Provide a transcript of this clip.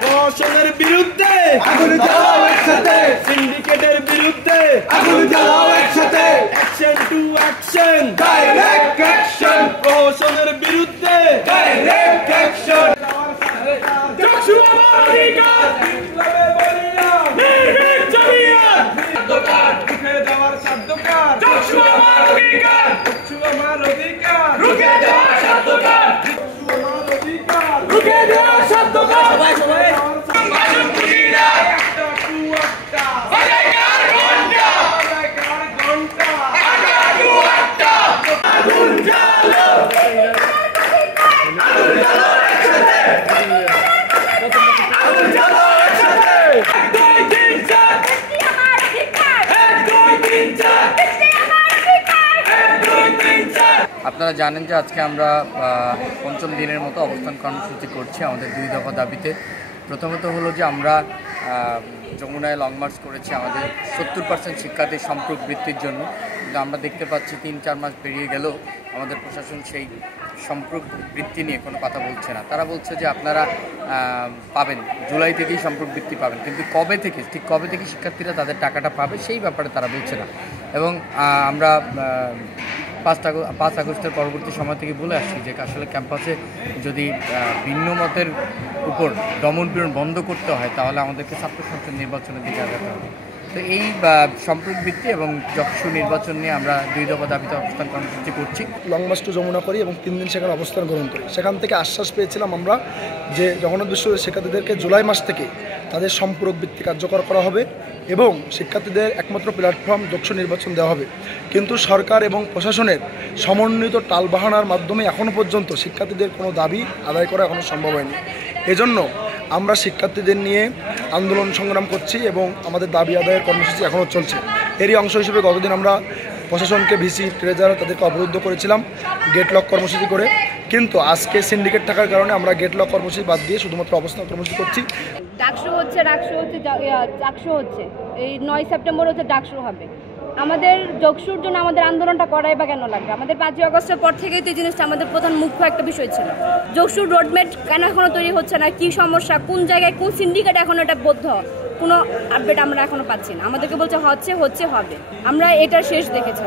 প্রশাসনের বিরুদ্ধে আগুন জ্বালাও একসাথে, সিন্ডিকেটের বিরুদ্ধে আগুন জ্বালাও একসাথে, action to action, direct action, প্রশাসনের বিরুদ্ধে ডাইরেক্ট অ্যাকশন। চক্ষু আমার অধিকার, বিপ্লবের বলিদান, নির্ভীক জমিয়ত, দোকান রুখে দেওয়ার সাধ্যকার, চক্ষু আমার অধিকার, চক্ষু আমার অধিকার, রুখে দেওয়ার সাধ্যকার, চক্ষু আমার অধিকার, রুখে দেওয়ার সাধ্যকার। আসুন পুলিরা একটা টু একটা, বাজাইকার ঘন্টা, বাজাইকার ঘন্টা, আটা টু আটা, আগুন জ্বালাও, আগুন জ্বালাও একসাথে, আগুন জ্বালাও একসাথে। 1 2 3 4, 1 2 3 4, 1 2 3 4। আপনারা জানেন যে আজকে আমরা পঞ্চম দিনের মতো অবস্থান কর্মসূচি করছি আমাদের 2 দফা দাবিতে। প্রথমত হলো যে আমরা যমুনায় লং মার্চ করেছি আমাদের 70% শিক্ষার্থীর সম্পর্ক বৃত্তির জন্য, কিন্তু আমরা দেখতে পাচ্ছি 3-4 মাস পেরিয়ে গেলেও আমাদের প্রশাসন সেই সম্পর্ক বৃত্তি নিয়ে কোনো কথা বলছে না। তারা বলছে যে আপনারা পাবেন, জুলাই থেকেই সম্পর্ক বৃত্তি পাবেন, কিন্তু ঠিক কবে থেকে শিক্ষার্থীরা তাদের টাকাটা পাবে সেই ব্যাপারে তারা বলছে না। এবং আমরা 5 আগস্টের পরবর্তী সময় থেকে বলে আসছি যে আসলে ক্যাম্পাসে যদি ভিন্ন মতের উপর দমন-পীড়ন বন্ধ করতে হয় তাহলে আমাদেরকে ছাত্র সংসদ নির্বাচনের দিকে আগাতে হবে। তো এই সম্পর্ক ভিত্তি এবং যক্ষু নির্বাচন নিয়ে আমরা 2 দফা দাবিতে অবস্থান কর্মসূচি করছি। লং মার্চ টু যমুনা করি এবং 3 দিন সেখানে অবস্থান গ্রহণ করি। সেখান থেকে আশ্বাস পেয়েছিলাম আমরা যে জগন্নাথ বিশ্ববিদ্যালয়ের শিক্ষার্থীদেরকে জুলাই মাস থেকে তাদের সম্পূরক বৃত্তি কার্যকর করা হবে এবং শিক্ষার্থীদের একমাত্র প্ল্যাটফর্ম যক্ষু নির্বাচন দেওয়া হবে। কিন্তু সরকার এবং প্রশাসনের সমন্বিত টালবাহানার মাধ্যমে এখনও পর্যন্ত শিক্ষার্থীদের কোনো দাবি আদায় করা এখনও সম্ভব হয়নি। এজন্য আমরা শিক্ষার্থীদের নিয়ে আন্দোলন সংগ্রাম করছি এবং আমাদের দাবি আদায়ের কর্মসূচি এখনও চলছে। এরই অংশ হিসেবে গতদিন আমরা প্রশাসনকে ভিসি ট্রেজার তাদেরকে অবরুদ্ধ করেছিলাম গেট লক কর্মসূচি করে, কিন্তু আজকে সিন্ডিকেট থাকার কারণে আমরা গেট লক কর্মসূচি বাদ দিয়ে শুধুমাত্র অবস্থান কর্মসূচি করছি। ডাকসু হচ্ছে, চাকসু হচ্ছে, এই 9 সেপ্টেম্বর হচ্ছে ডাকসু হবে। আমাদের যক্ষুর জন্য আমাদের আন্দোলনটা করাই বা কেন লাগবে? আমাদের 5ই আগস্টের পর থেকেই তো এই জিনিসটা আমাদের প্রধান মুখ্য একটা বিষয় ছিল। যক্ষুর রোডম্যাপ কেন এখনো তৈরি হচ্ছে না, কি সমস্যা, কোন জায়গায় কোন সিন্ডিকেট এখনো এটা বদ্ধ, কোনো আপডেট আমরা এখনো পাচ্ছি না। আমাদেরকে বলছে হচ্ছে হবে, আমরা এটার শেষ দেখেছি।